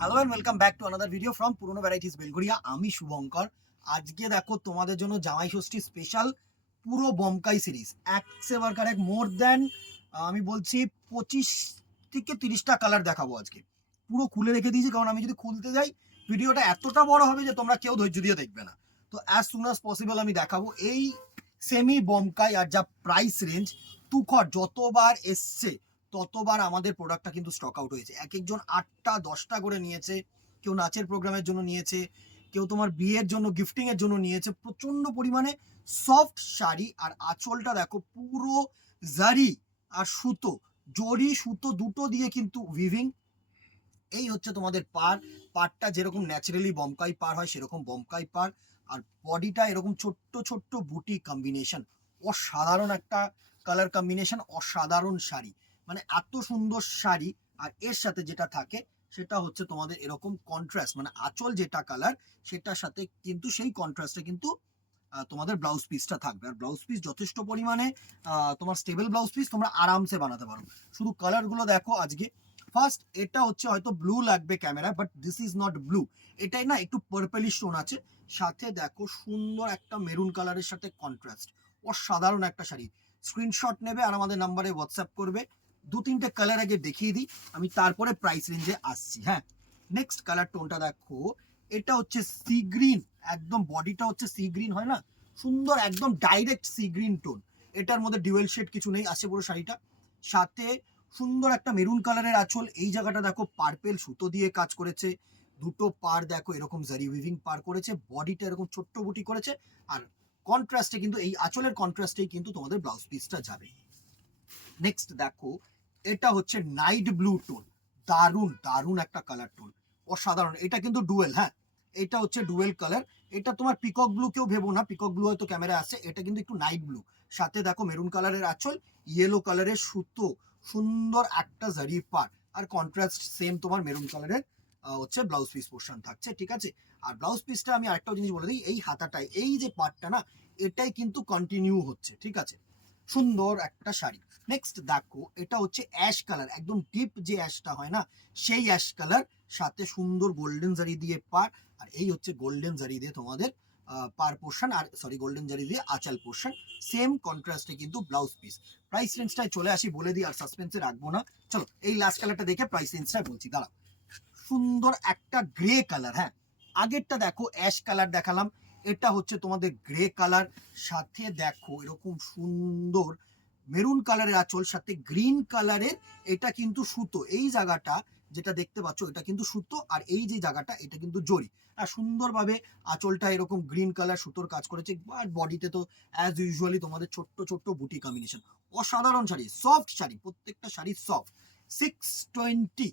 Hello and welcome back to another video from পুরনো varieties Belgharia. আমি শুভঙ্কর। আজকে দেখো তোমাদের জন্য জামাই ষষ্ঠী স্পেশাল পুরো বমকাই সিরিজ এক সে বারকার এক মোর দেন আমি বলছি 25 থেকে 30টা কালার দেখাবো আজকে। পুরো খুলে রেখে দিয়েছি, কারণ আমি যদি খুলতে যাই ভিডিওটা এতটা বড় হবে যে তোমরা কেউ ধৈর্য দিয়ে দেখবে না। তো অ্যাজ সুন অ্যাজ পসিবল আমি দেখাবো এই সেমি বমকাই। আর যা প্রাইস রেঞ্জ, তুখর যতবার এসছে ততবার আমাদের প্রোডাক্টটা কিন্তু স্টক আউট হয়েছে। এক একজন 8টা 10টা করে নিয়েছে, কেউ নাচের প্রোগ্রামের জন্য নিয়েছে, কেউ তোমার বিয়ের জন্য গিফটিং এর জন্য নিয়েছে। প্রচন্ড পরিমাণে সফট শাড়ি, আর আঁচলটা দেখো পুরো জারি আর সুতো, জরি সুতো দুটো দিয়ে কিন্তু উইভিং। এই হচ্ছে তোমাদের পারটা যেরকম ন্যাচারালি বমকাই পার হয় সেরকম বমকাই পার। আর বডিটা এরকম ছোট্ট ছোট্ট বুটি কম্বিনেশন, অসাধারণ একটা কালার কম্বিনেশন, অসাধারণ শাড়ি, মানে এত সুন্দর শাড়ি। আর এর সাথে যেটা থাকে সেটা হচ্ছে তোমাদের এরকম কন্ট্রাস্ট, মানে আঁচল যেটা কালার সেটার সাথে কিন্তু সেই কন্ট্রাস্টে কিন্তু তোমাদের ব্লাউজ পিসটা থাকবে। আর ব্লাউজ পিস যথেষ্ট পরিমাণে তোমার স্টেবল ব্লাউজ পিস, তোমরা আরামসে বানাতে পারো। শুধু কালারগুলো দেখো আজকে। ফার্স্ট এটা হচ্ছে হয়তো ব্লু লাগবে camera, but this is not blue. এটাই না একটু পার্পলিশ টোন আছে, সাথে দেখো সুন্দর একটা মেরুন কালারের সাথে কন্ট্রাস্ট, অসাধারণ একটা শাড়ি। স্ক্রিনশট নেবে আর আমাদের নাম্বারে হোয়াটসঅ্যাপ করবে। 2-3টে কালার আগে দেখিয়ে দিই আমি, তারপরে প্রাইস রেঞ্জে আসছি। হ্যাঁ, নেক্সট কালার টোনটা দেখো, এটা হচ্ছে সি গ্রিন। একদম বডিটা হচ্ছে সি গ্রিন, হয় না সুন্দর, একদম ডাইরেক্ট সি গ্রিন টোন। এটার মধ্যে ডিউয়েল শেড কিছু নেই, আসে পুরো শাড়িটা। সাথে সুন্দর একটা মেরুন কালারের আঁচল। এই জায়গাটা দেখো পার্পেল সুতো দিয়ে কাজ করেছে, দুটো পার দেখো এরকম জারি উইভিং পার করেছে, বডিটা এরকম ছোট্ট বুটি করেছে। আর কন্ট্রাস্টে কিন্তু এই আঁচলের কন্ট্রাস্টেই কিন্তু তোমাদের ব্লাউজ পিসটা যাবে। নেক্সট দেখো, এটা হচ্ছে নাইট ব্লু টোন। দারুণ দারুণ একটা কালার টোন, অসাধারণ। এটা কিন্তু ডুয়েল, হ্যাঁ এটা হচ্ছে ডুয়েল কালার। এটা তোমার পিকক ব্লু কেউ ভেবো না, পিকক ব্লু হয়তো ক্যামেরা আছে, এটা কিন্তু একটু নাইট ব্লু। সাথে দেখো মেরুন কালারের আঁচল, ইয়েলো কালারের সুতো, সুন্দর একটা জারি পার, আর কন্ট্রাস্ট সেম তোমার মেরুন কালারের হচ্ছে ব্লাউজ পিস পোর্শন থাকছে, ঠিক আছে। আর ব্লাউজ পিসটা আমি আরেকটা জিনিস বলে দিই, এই হাতাটায় এই যে পার্টটা না, এটাই কিন্তু কন্টিনিউ হচ্ছে, ঠিক আছে। সুন্দর একটা শাড়ি। নেক্সট দেখো, এটা হচ্ছে অ্যাশ কালার, একদম ডিপ যে অ্যাশটা হয় না সেই অ্যাশ কালার, সাথে সুন্দর গোল্ডেন জারি দিয়ে পার। আর এই হচ্ছে গোল্ডেন জারি দিয়ে তোমাদের পার পোর্শন, আর সরি গোল্ডেন জারি দিয়ে আঁচল পোর্শন, সেম কন্ট্রাস্টে কিন্তু ব্লাউজ পিস। প্রাইস রেঞ্জটায় চলে আসি, বলে দিই আর সাসপেন্সে রাখবো না। চলো এই লাস্ট কালারটা দেখে প্রাইস রেঞ্জটা বলছি, দাঁড়াও। সুন্দর একটা গ্রে কালার, হ্যাঁ আগেরটা দেখো অ্যাশ কালার দেখালাম, এটা হচ্ছে তোমাদের গ্রে কালার। সাথে দেখো এরকম সুন্দর মেরুন কালারের আঁচল, সাথে গ্রিন কালারের, এটা কিন্তু সুতো, এই জায়গাটা যেটা দেখতে পাচ্ছ এটা কিন্তু সুতো, আর এই যে জায়গাটা এটা কিন্তু জরি। আর সুন্দরভাবে আঁচলটা এরকম গ্রিন কালার সুতোর কাজ করেছে, আর বডিতে তো অ্যাজ ইউজুয়ালি তোমাদের ছোট্ট ছোট্ট বুটি কম্বিনেশন। অসাধারণ শাড়ি, সফট শাড়ি, প্রত্যেকটা sari soft. 620,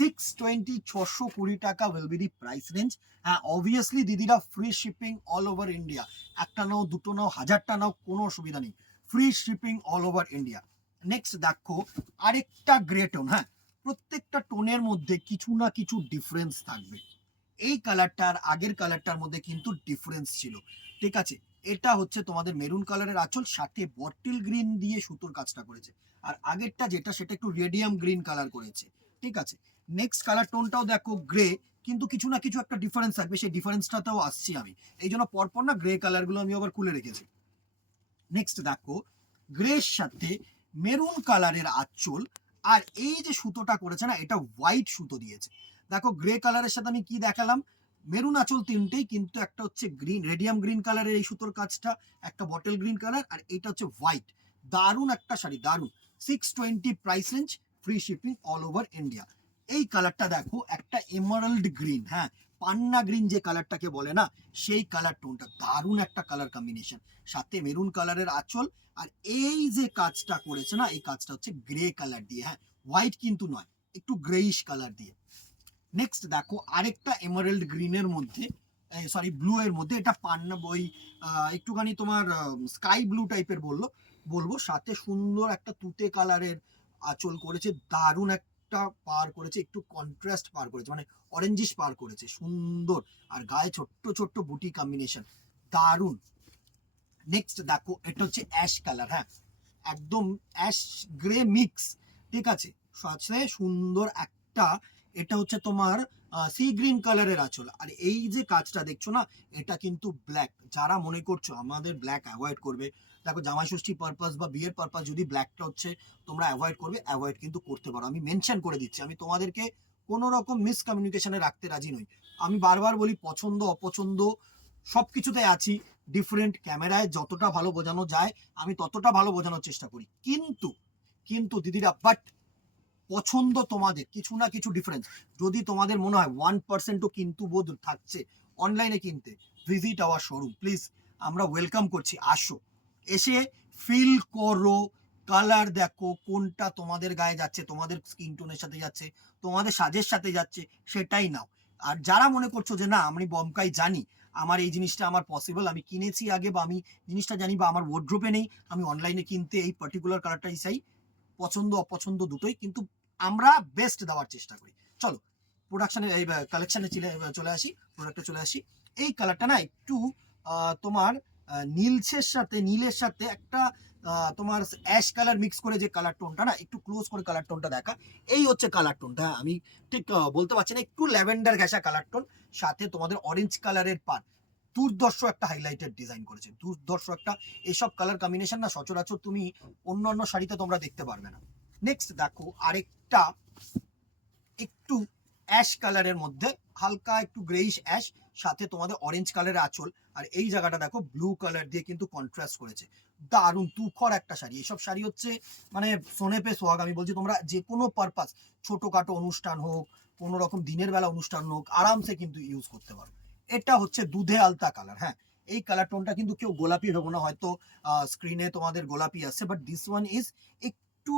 620 will be the price range. হ্যাঁ অবভিয়াসলি দিদিরা free shipping all over India, একটা নাও দুটো নাও হাজারটা নাও কোনো অসুবিধা নেই, free shipping all over India. Next দেখো, আরেকটা গ্রে টোন। হ্যাঁ প্রত্যেকটা টোনের মধ্যে কিছু না কিছু ডিফারেন্স থাকবে। এই কালারটা আর আগের কালারটার মধ্যে কিন্তু ডিফারেন্স ছিল, ঠিক আছে। এটা হচ্ছে তোমাদের মেরুন কালারের আঁচল, সাথে বটল গ্রিন দিয়ে সুতোর কাজটা করেছে। আর আগেরটা যেটা সেটা একটু রেডিয়াম গ্রিন কালার করেছে, ঠিক আছে। নেক্সট কালার টোনটাও দেখো গ্রে, কিন্তু কিছু না কিছু একটা ডিফারেন্স থাকবে, সেই ডিফারেন্সটাতেও আসছি আমি। এই জন্য পরপর না গ্রে কালারগুলো আমি আবার খুলে রেখেছি। নেক্সট দেখো, গ্রের সাথে মেরুন কালারের আঁচল, আর এই যে সুতোটা করেছে না এটা হোয়াইট সুতো দিয়েছে। দেখো গ্রে কালারের সাথে আমি কি দেখালাম, মেরুন আঁচল তিনটেই, কিন্তু একটা হচ্ছে গ্রিন রেডিয়াম গ্রিন কালারের এই সুতোর কাজটা, একটা বটল গ্রিন কালার, আর এটা হচ্ছে হোয়াইট। দারুণ একটা শাড়ি, দারুণ। 620 price range, free shipping all over India. এই কালারটা দেখো একটা এমারাল্ড গ্রিন, হ্যাঁ পান্না গ্রিন যে কালারটাকে বলে না, সেই কালার টোনটা, দারুণ একটা কালার কম্বিনেশন। সাথে মেরুন কালারের আঁচল, আর এই যে কাজটা করেছে না এই কাজটা হচ্ছে গ্রে কালার দিয়ে, হ্যাঁ হোয়াইট কিন্তু নয়, একটু গ্রেইশ কালার দিয়ে। নেক্সট দেখো, আরেকটা এমারেল্ড গ্রিনের মধ্যে, সরি ব্লু এর মধ্যে, এটা পান্না বই একটুখানি তোমার স্কাই ব্লু টাইপের বলবো, সাথে সুন্দর একটা তুতে কালারের আঁচল করেছে, দারুণ একটা পার করেছে, একটু কন্ট্রাস্ট পার করেছে, মানে অরেঞ্জিশ পার করেছে, সুন্দর। আর গায়ে ছোট্ট ছোট্ট বুটি কম্বিনেশন, দারুণ। নেক্সট দেখো, এটা হচ্ছে অ্যাশ কালার, হ্যাঁ একদম অ্যাশ গ্রে মিক্স, ঠিক আছে। সাথে সুন্দর একটা এটা হচ্ছে তোমার সি গ্রিন কালারের আঁচল। আর এই যে কাজটা দেখছো না, এটা কিন্তু ব্ল্যাক। যারা মনে করছো আমাদের ব্ল্যাক অ্যাভয়েড করবে, দেখো জামাই ষষ্ঠী পারপাস বা বিয়ের পারপাস যদি ব্ল্যাকটা হচ্ছে তোমরা অ্যাভয়েড করবে, অ্যাভয়েড কিন্তু করতে পারো। আমি মেনশন করে দিচ্ছি, আমি তোমাদেরকে কোনো রকম মিসকমিউনিকেশনে রাখতে রাজি নই। আমি বারবার বলি, পছন্দ অপছন্দ সব কিছুতে আছি। ডিফারেন্ট ক্যামেরায় যতটা ভালো বোঝানো যায় আমি ততটা ভালো বোঝানোর চেষ্টা করি, কিন্তু কিন্তু দিদিরা, বাট পছন্দ তোমাদের, কিছু না কিছু ডিফারেন্স যদি তোমাদের মনে হয় 1%ও কিন্তু বোধ থাকছে অনলাইনে কিনতে, ভিজিট আওয়ার শোরুম প্লিজ। আমরা ওয়েলকাম করছি, আসো, এসে ফিল করো, কালার দেখো কোনটা তোমাদের গায়ে যাচ্ছে, তোমাদের স্কিন টোনের সাথে যাচ্ছে, তোমাদের সাজের সাথে যাচ্ছে, সেটাই নাও। আর যারা মনে করছো যে না আমি বমকাই জানি, আমার এই জিনিসটা আমার পসিবল, আমি কিনেছি আগে, বা আমি জিনিসটা জানি, বা আমার ওয়ার্ড্রোপে নেই, আমি অনলাইনে কিনতে এই পার্টিকুলার কালারটাই চাই, পছন্দ অপছন্দ দুটোই, কিন্তু আমরা বেস্ট দেওয়ার চেষ্টা করি। চলো প্রোডাকশনে, এই কালেকশনে চলে আসি, প্রোডাক্টে চলে আসি। এই কালারটা না একটু তোমার নীলের সাথে একটা তোমার অ্যাশ কালার মিক্স করে যে কালার টোনটা না, একটু ক্লোজ করে কালার টোনটা দেখা, এই হচ্ছে কালার টোনটা। আমি ঠিক বলতে পারছি না, একটু ল্যাভেন্ডার ঘেঁষা কালার টোন, সাথে তোমাদের অরেঞ্জ কালারের পার, দুর্দর্শ একটা হাইলাইটেড ডিজাইন করেছে, দুর্দর্শ একটা। এসব কালার কম্বিনেশন না সচরাচর তুমি অন্য অন্য শাড়িতে তোমরা দেখতে পারবে না। নেক্সট দেখো আরেকটা একটু অ্যাশ কালারের মধ্যে, হালকা একটু গ্রেইশ অ্যাশ, সাথে তোমাদের অরেঞ্জ কালারের আঁচল, আর এই জায়গাটা দেখো ব্লু কালার দিয়ে কিন্তু কন্ট্রাস্ট করেছে। দারুণ তুখর একটা শাড়ি। এসব শাড়ি হচ্ছে মানে সোনে পে সোহাগ। আমি বলছি তোমরা যে কোনো পারপাস, ছোটখাটো অনুষ্ঠান হোক, কোনো রকম দিনের বেলা অনুষ্ঠান হোক, আরামসে কিন্তু ইউজ করতে পারো। এটা হচ্ছে দুধে আলতা কালার। হ্যাঁ, এই কালার টোনটা কিন্তু কেউ গোলাপি ভেবো না, হয়তো স্ক্রিনে তোমাদের গোলাপি আসছে, বাট দিস ওয়ান ইজ একটু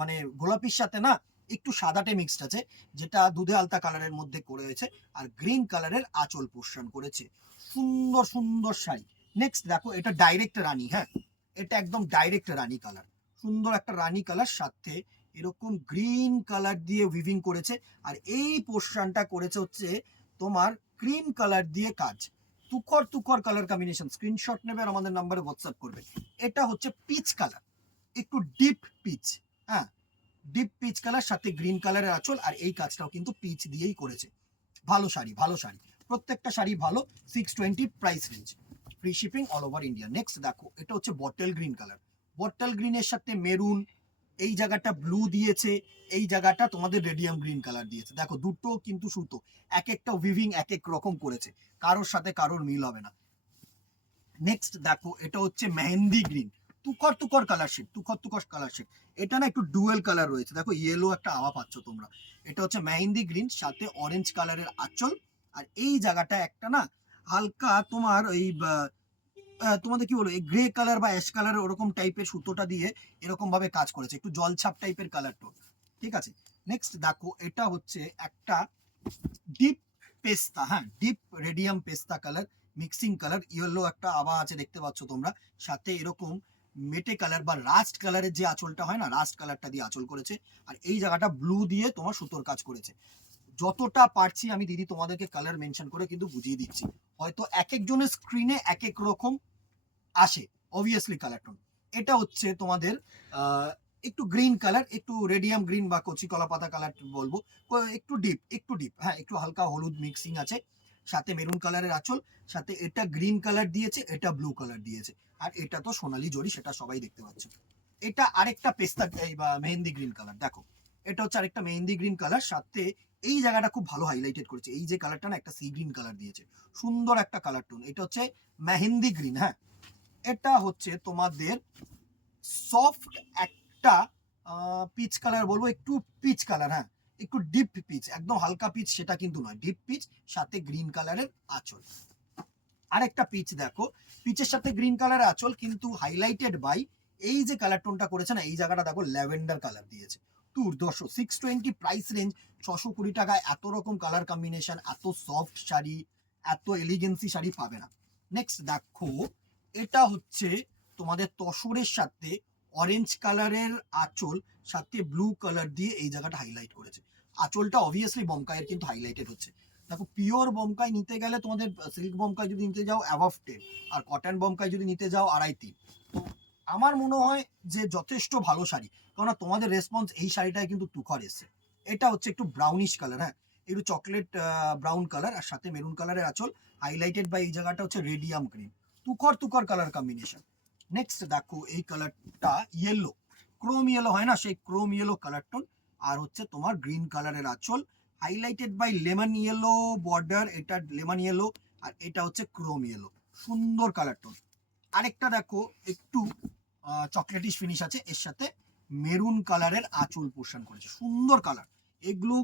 মানে গোলাপির সাথে না একটু সাদাটে মিক্সড আছে, যেটা দুধে আলতা কালারের মধ্যে করেছে, আর গ্রিন কালারের আঁচল পোর্শন করেছে। সুন্দর সুন্দর শাড়ি। নেক্সট দেখো, এটা ডাইরেক্ট রানী। হ্যাঁ, এটা একদম ডাইরেক্ট রানী কালার, সুন্দর একটা রানী কালার, সাথে এরকম গ্রিন কালার দিয়ে উইভিং করেছে, আর এই পোর্শনটা করেছে হচ্ছে তোমার ক্রিম কালার দিয়ে কাজ। তুখর তুখর কালার কম্বিনেশন, স্ক্রিনশট নেবে আর আমাদের নাম্বারে হোয়াটসঅ্যাপ করবে। এটা হচ্ছে পিচ কালার, একটু ডিপ পিচ। হ্যাঁ, ডিপ পিচ কালার, সাথে গ্রিন কালারের আঁচল, আর এই কাজটাও কিন্তু পিচ দিয়েই করেছে। ভালো শাড়ি, ভালো শাড়ি, প্রত্যেকটা শাড়ি ভালো। 620 price range, free shipping all over India. Next দেখো, এটা হচ্ছে বটল গ্রিন কালার। বটল গ্রিনের সাথে মেরুন, এই জায়গাটা ব্লু দিয়েছে, এই জায়গাটা তোমাদের রেডিয়াম গ্রিন কালার দিয়েছে। দেখো দুটো কিন্তু সুতো, এক একটা উইভিং এক এক রকম করেছে, কারোর সাথে কারোর মিল হবে না। নেক্সট দেখো, এটা হচ্ছে মেহেন্দি গ্রিন, তুখর তুখর কালার শেড, তুখর তুখর কালার শেড। এটা না একটু ডুয়েল কালার রয়েছে, দেখো ইয়েলো একটা আভা পাচ্ছ তোমরা। এটা হচ্ছে মেহেন্দি গ্রিন, সাথে অরেঞ্জ কালারের আঁচল, আর এই জায়গাটা একটা না হালকা তোমার ওই তোমাদের কি বলো, এই গ্রে কালার বা অ্যাশ কালার ওরকম টাইপের সুতোটা দিয়ে এরকম ভাবে কাজ করেছে, একটু জলছাপ টাইপের কালার টোন। ঠিক আছে, নেক্সট দেখো, এটা হচ্ছে একটা ডিপ পেস্তা। হ্যাঁ, ডিপ রেডিয়াম পেস্তা কালার, মিক্সিং কালার, ইয়েলো একটা আভা আছে দেখতে পাচ্ছ তোমরা, সাথে এরকম মেটে কালার বা রাস্ট কালারের যে আঁচলটা হয় না, রাস্ট কালারটা দিয়ে আঁচল করেছে, আর এই জায়গাটা ব্লু দিয়ে তোমার সুতোর কাজ করেছে। যতটা পারছি আমি দিদি তোমাদেরকে কালার মেনশন করে কিন্তু বুঝিয়ে দিচ্ছি, হয়তো এক একজনের স্ক্রিনে এক এক রকম আসে অবভিয়াসলি কালার টোন। এটা হচ্ছে তোমাদের একটু গ্রিন কালার, একটু রেডিয়াম গ্রিন বা কচি কলা পাতা কালার বলবো, একটু ডিপ, একটু ডিপ। হ্যাঁ, একটু হালকা হলুদ মিক্সিং আছে, সাথে মেরুন কালারের আঁচল, সাথে এটা গ্রিন কালার দিয়েছে, এটা ব্লু কালার দিয়েছে, আর এটা তো সোনালি জরি, সেটা সবাই দেখতে পাচ্ছে। এটা আরেকটা পেস্তা বা মেহেন্দি গ্রিন কালার। দেখো, এটা হচ্ছে আরেকটা মেহেন্দি গ্রিন কালার, সাথে এই জায়গাটা খুব ভালো হাইলাইটেড করেছে, এই যে কালারটা না একটা সি গ্রিন কালার দিয়েছে, সুন্দর একটা কালার টোন। এটা হচ্ছে মেহেন্দি গ্রিন। হ্যাঁ, এটা হচ্ছে তোমাদের সফট একটা পিচ কালার বলবো, একটু পিচ কালার। হ্যাঁ, একটু ডিপ পিচ, একদম হালকা পিচ সেটা কিন্তু নয়, ডিপ পিচ, সাথে গ্রিন কালারের আঁচল। আরেকটা পিচ দেখো, পিচের সাথে গ্রিন কালারের আঁচল, কিন্তু হাইলাইটেড বাই এই যে কালার টোনটা করেছে না, এই জায়গাটা দেখো ল্যাভেন্ডার কালার দিয়েছে। দুর্দর্শ। 620 প্রাইস রেঞ্জ, 620 টাকায় এত রকম কালার কম্বিনেশন, এত সফট শাড়ি, এত এলিগেন্সি শাড়ি পাবে না। নেক্সট দেখো, এটা হচ্ছে তোমাদের তসরের সাথে অরেঞ্জ কালারের আঁচল, সাথে ব্লু কালার দিয়ে এই জায়গাটা হাইলাইট করেছে। আঁচলটা অবভিয়াসলি বমকাইয়ের কিন্তু হাইলাইটেড হচ্ছে। দেখো, পিওর বমকাই নিতে গেলে তোমাদের, সিল্ক বমকাই যদি নিতে যাও অ্যাভাব 10, আর কটন বমকাই যদি নিতে যাও 2.5-3। তো আমার মনে হয় যে যথেষ্ট ভালো শাড়ি, কেননা তোমাদের রেসপন্স এই শাড়িটায় কিন্তু তুখর এসছে। এটা হচ্ছে একটু ব্রাউনিশ কালার, হ্যাঁ একটু চকলেট ব্রাউন কালার, আর সাথে মেরুন কালারের আঁচল, হাইলাইটেড বাই এই জায়গাটা হচ্ছে রেডিয়াম গ্রিন, তুখর তুখর কালার কম্বিনেশন। নেক্সট দেখো এই কালারটা ইয়েলো, ক্রোম ইয়েলো হয় না, সেই ক্রোম ইয়েলো কালার টোন, আর হচ্ছে তোমার গ্রিন কালারের আঁচল, highlighted by lemon yellow border, এটা লেমন ইয়েলো আর এটা হচ্ছে ক্রোম ইয়েলো, সুন্দর কালার টোন। আরেকটা দেখো একটু চকলেটিশ ফিনিশ আছে, এর সাথে মেরুন কালারের আঁচল পোর্শন করেছে, সুন্দর কালার। এগুলো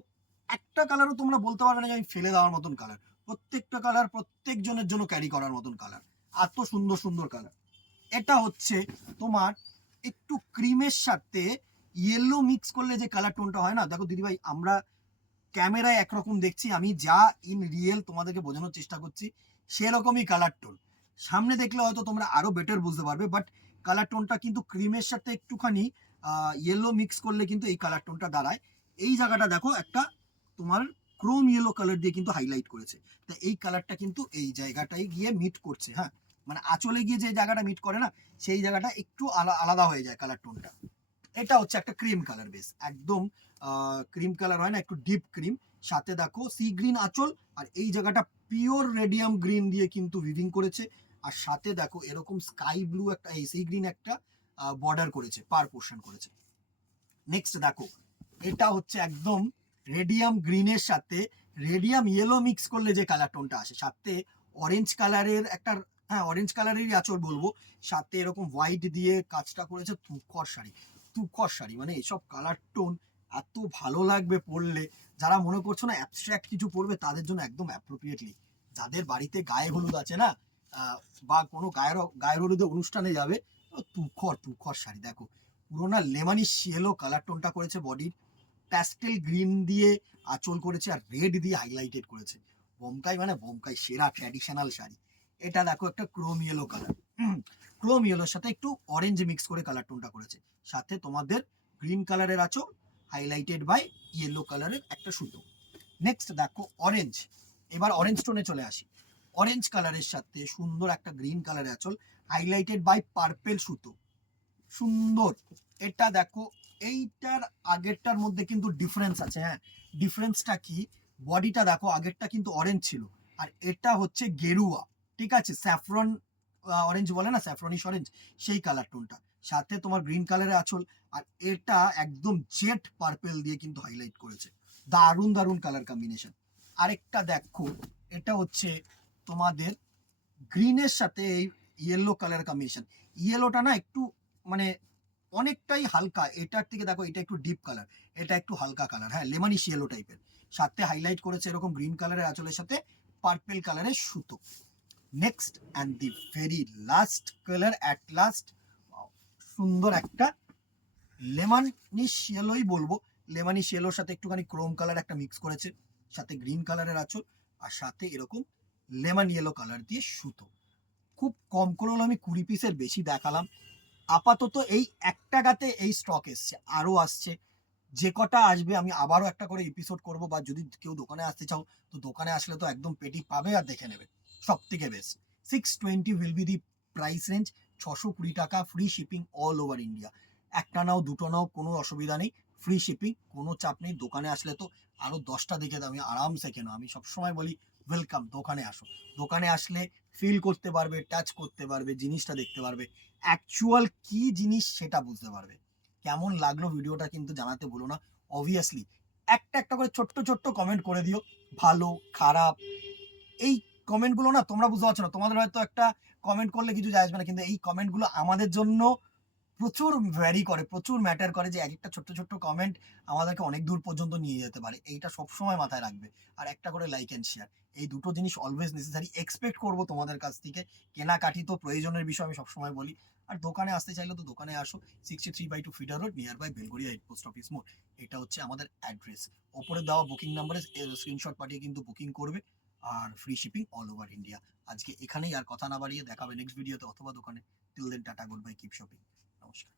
একটা কালারও তোমরা বলতে পারবে না যে আমি ফেলে দেওয়ার মতন কালার, প্রত্যেকটা কালার প্রত্যেক জনের জন্য ক্যারি করার মতন কালার, এত সুন্দর সুন্দর কালার। এটা হচ্ছে তোমার একটু ক্রিমের সাথে ইয়েলো মিক্স করলে যে কালার টোনটা হয় না, দেখো দিদিভাই আমরা ক্যামেরায় একরকম দেখছি, আমি যা ইন রিয়েল তোমাদেরকে বোঝানোর চেষ্টা করছি সেরকমই কালার টোন, সামনে দেখলে হয়তো তোমরা আরো বেটার বুঝতে পারবে, বাট কালার টোনটা কিন্তু ক্রিমের সাথে একটুখানি ইয়েলো মিক্স করলে কিন্তু এই কালার টোনটা দাঁড়ায়। এই জায়গাটা দেখো একটা তোমার ক্রোম ইয়েলো কালার দিয়ে কিন্তু হাইলাইট করেছে, তা এই কালারটা কিন্তু এই জায়গাটায় গিয়ে মিট করছে, হ্যাঁ মানে আঁচলে গিয়ে যে জায়গাটা মিট করে না, সেই জায়গাটা একটু আলাদা হয়ে যায় কালার টোনটা। এটা হচ্ছে একটা ক্রিম কালার বেস, একদম ক্রিম কালার হয় না, একটু ডিপ ক্রিম, সাথে দেখো সি গ্রিন আঁচল, আর এই জায়গাটা পিওর রেডিয়াম গ্রিন দিয়ে কিন্তু উইভিং করেছে, আর সাথে দেখো এরকম স্কাই ব্লু একটা এই সি গ্রিন একটা বর্ডার করেছে, পার পোর্শন করেছে। নেক্সট দেখো এটা হচ্ছে একদম রেডিয়াম গ্রিনের সাথে রেডিয়াম ইয়েলো মিক্স করলে যে কালার টোনটা আসে, সাথে অরেঞ্জ কালারের একটা, হ্যাঁ অরেঞ্জ কালারেরই আঁচল বলবো, সাথে এরকম হোয়াইট দিয়ে কাজটা করেছে, তুখর শাড়ি, তুখর শাড়ি মানে এসব কালার টোন এত ভালো লাগবে পরলে, যারা মনে করছো না অ্যাবস্ট্রাক্ট কিছু পরবে তাদের জন্য একদম অ্যাপ্রোপ্রিয়েটলি, যাদের বাড়িতে গায়ে হলুদ আছে না, বা কোনো গায়ের হলুদে অনুষ্ঠানে যাবে, তুখর তুখর শাড়ি দেখো, পুরো না লেমানিশ ইয়েলো কালার টোনটা করেছে বডির, প্যাস্টেল গ্রিন দিয়ে আঁচল করেছে, আর রেড দিয়ে হাইলাইটেড করেছে, বোমকাই মানে বোমকাই সেরা ট্র্যাডিশনাল শাড়ি। এটা দেখো একটা ক্রোম ইয়েলো কালার, ক্রোম ইয়েলোর সাথে একটু অরেঞ্জ মিক্স করে কালার টোনটা করেছে, সাথে তোমাদের গ্রিন কালারের আঁচল, হাইলাইটেড বাই ইয়েলো কালারের একটা সুতো। নেক্সট দেখো অরেঞ্জ, এবার অরেঞ্জ টোনে চলে আসি, অরেঞ্জ কালারের সাথে সুন্দর একটা গ্রিন কালারের আঁচল, হাইলাইটেড বাই পার্পেল সুতো, সুন্দর। এটা দেখো এইটার আগেরটার মধ্যে কিন্তু ডিফারেন্স আছে, হ্যাঁ ডিফারেন্সটা কি, বডিটা দেখো আগেরটা কিন্তু অরেঞ্জ ছিল, আর এটা হচ্ছে গেরুয়া, ঠিক আছে স্যাফরন অরেঞ্জ বলে না, স্যাফরনিশ অরেঞ্জ, সেই কালার টোনটা, সাথে তোমার গ্রিন কালারের আঁচল, আর এটা একদম জেট পার্পেল দিয়ে কিন্তু হাইলাইট করেছে, দারুণ দারুণ কালার কম্বিনেশন। আরেকটা দেখো এটা হচ্ছে তোমাদের গ্রিনের সাথে এই ইয়েলো কালার কম্বিনেশন, ইয়েলোটা না একটু মানে অনেকটাই হালকা, এটার থেকে দেখো এটা একটু ডিপ কালার, এটা একটু হালকা কালার, হ্যাঁ লেমনিশ ইয়েলো টাইপের, সাথে হাইলাইট করেছে এরকম গ্রিন কালারের আঁচলের সাথে পার্পেল কালারের সুতো। Next and the very last colour at last, সুন্দর একটা লেমনিশ ইয়েলোই বলবো, লেমনিশ ইয়েলোর সাথে একটুখানি ক্রোম কালার একটা মিক্স করেছে, সাথে গ্রিন কালারের আঁচল, আর সাথে এরকম লেমন ইয়েলো কালার দিয়ে সুতো। খুব কম করে হলো আমি 20 পিসের বেশি দেখালাম, আপাতত এই একটা গাতে এই স্টক এসছে, আরো আসছে, যে কটা আসবে আমি আবারও একটা করে এপিসোড করব, বা যদি কেউ দোকানে আসতে চাও তো দোকানে আসলে তো একদম পেটি পাবে আর দেখে নেবে। সব থেকে best 620 will be the price range, 620 টাকা, free shipping all over India, একটা নাও দুটো নাও কোনো অসুবিধা নেই, ফ্রি শিপিং, কোনো চাপ নেই, দোকানে আসলে তো আরো 10টা দেখে দাও, আমি আরামসে কেন, আমি সবসময় বলি ওয়েলকাম, দোকানে আসো, দোকানে আসলে ফিল করতে পারবে, টাচ করতে পারবে, জিনিসটা দেখতে পারবে, অ্যাকচুয়াল কি জিনিস সেটা বুঝতে পারবে। কেমন লাগলো ভিডিওটা কিন্তু জানাতে ভুলো না, অবভিয়াসলি একটা একটা করে ছোট্ট ছোট্ট কমেন্ট করে দিও, ভালো খারাপ, এই কমেন্টগুলো না তোমরা বুঝতে পারছো না, তোমাদের হয়তো একটা কমেন্ট করলে কিছু যায় আসবে না, কিন্তু এই কমেন্টগুলো আমাদের জন্য প্রচুর ভ্যারি করে, প্রচুর ম্যাটার করে, যে এক একটা ছোট্ট ছোট্ট কমেন্ট আমাদেরকে অনেক দূর পর্যন্ত নিয়ে যেতে পারে, এইটা সবসময় মাথায় রাখবে। আর একটা করে লাইক অ্যান্ড শেয়ার, এই দুটো জিনিস অলওয়েজ নেসেসারি, এক্সপেক্ট করবো তোমাদের কাছ থেকে, কেনাকাটি তো প্রয়োজনের বিষয় আমি সবসময় বলি, আর দোকানে আসতে চাইলে তো দোকানে আসো, 63/2 feeder road, near by Belgharia head post office মোড়, এটা হচ্ছে আমাদের অ্যাড্রেস, ওপরে দেওয়া বুকিং নাম্বারে স্ক্রিনশট পাঠিয়ে কিন্তু বুকিং করবে, আর free shipping all over India. আজকে এখানেই, আর কথা না বাড়িয়ে দেখাবে নেক্সট ভিডিওতে অথবা দোকানে, till then tata, good bye, keep shopping, নমস্কার।